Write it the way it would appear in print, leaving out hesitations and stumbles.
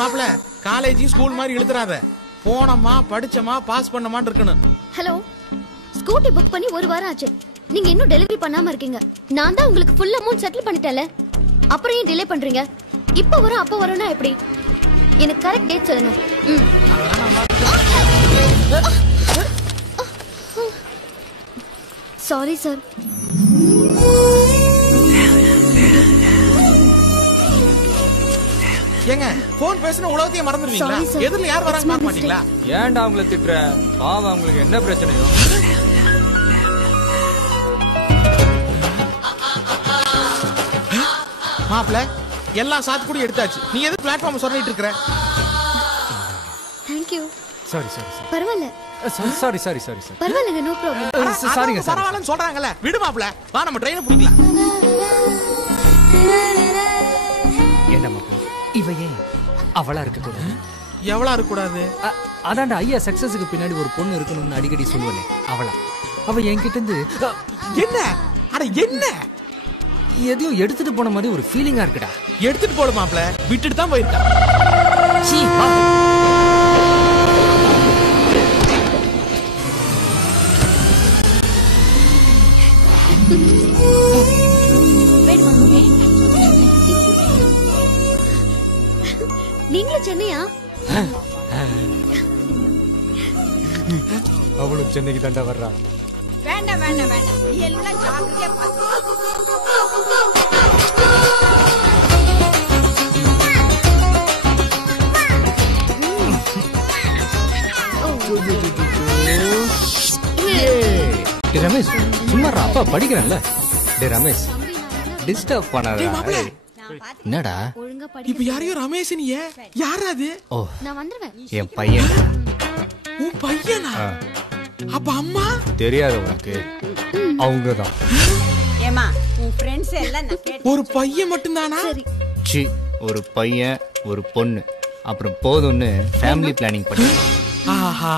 மாப்ள college school மாதிரி இழுத்துறாத. போனமா படிச்சமா பாஸ் பண்ணமான்னு இருக்கணும். ஹலோ, ஸ்கூட்டி புக் பண்ணி ஒரு வாரம் ஆச்சு. நீங்க இன்னும் டெலிவரி பண்ணாம இருக்கீங்க. நான் தான் உங்களுக்கு ஃபுல் அமௌண்ட் செட்டில் பண்ணிட்டேன்ல. அப்புறம் ஏன் டிலே பண்றீங்க? இப்ப வரும் அப்ப வரும்னா எப்படி? எனக்கு கரெக்ட் டேட் சொல்லுங்க. Sorry sir. ஏங்க போன் பேசின உலகத்தையே மறந்துடுவீங்களா? எதிரில யார் வராங்க பார்க்க மாட்டீங்களா? ஏன்டா அவங்கள திட்டுற? பாவம், அவங்களுக்கு என்ன பிரச்சனையோ? மாப்ள எல்லா சாத்து கூட எடுத்தாச்சு. நீ எது பிளாட்ஃபார்ம் சொல்லிட்டு இருக்கற? Thank you. Sorry sorry sorry. பரவாயில்ல. Sorry sorry sorry sorry. பரவாயில்லைங்க, நோ ப்ராப்ளம். சாரிங்க சார். பரவாயில்லன்னு சொல்றாங்கல. விடு மாப்ள. வா நம்ம ட்ரெயினை பிடிக்கலாம். என்ன மாப்ள? இவ ஏன் அவளா இருக்க கூடாது? எவளா இருக்க கூடாது? அதான்டா ஐயா சக்சஸ்க்கு பின்னாடி ஒரு பொண்ணு இருக்கணும்னு அடிக்கடி சொல்லுவேனே, அவளா. அவ என்கிட்ட இருந்து என்ன? அட என்ன? எதையும் எடுத்துட்டு போன மாதிரி ஒரு ஃபீலிங்கா இருக்குடா. எடுத்துட்டு போல மாப்ள, விட்டுட்டு தான் போயிருக்கா. சீ, நீங்களும் சென்னையா? அவளும் சென்னைக்கு தாண்டா வர்றா. வேண்டாம் வேண்டாம் வேண்டாம், நீ எல்லாம் ஜாக்கிரதையா பாத்து. ரமேஷ் சும்மா அப்பா படிக்கிறேன்ல. டே ரமேஷ், டிஸ்டர்ப் பண்ணாத. என்னடா ஒழுங்கா படி. இப்ப யாரையோ ரமேஷ் நீ யாரா அது? ஓ, நான் வந்துருவேன். என் பையன். உன் பையனா? அப்ப அம்மா தெரியாது உனக்கு? அவங்கதான். ஏமா உன் ஃப்ரெண்ட்ஸ் எல்லாம் நான் கேட்டு. ஒரு பையன் மட்டும் தானா? சரி. சி, ஒரு பையன் ஒரு பொண்ணு, அப்புறம் போதும்னு ஃபேமிலி பிளானிங் பண்ணி. ஆஹா,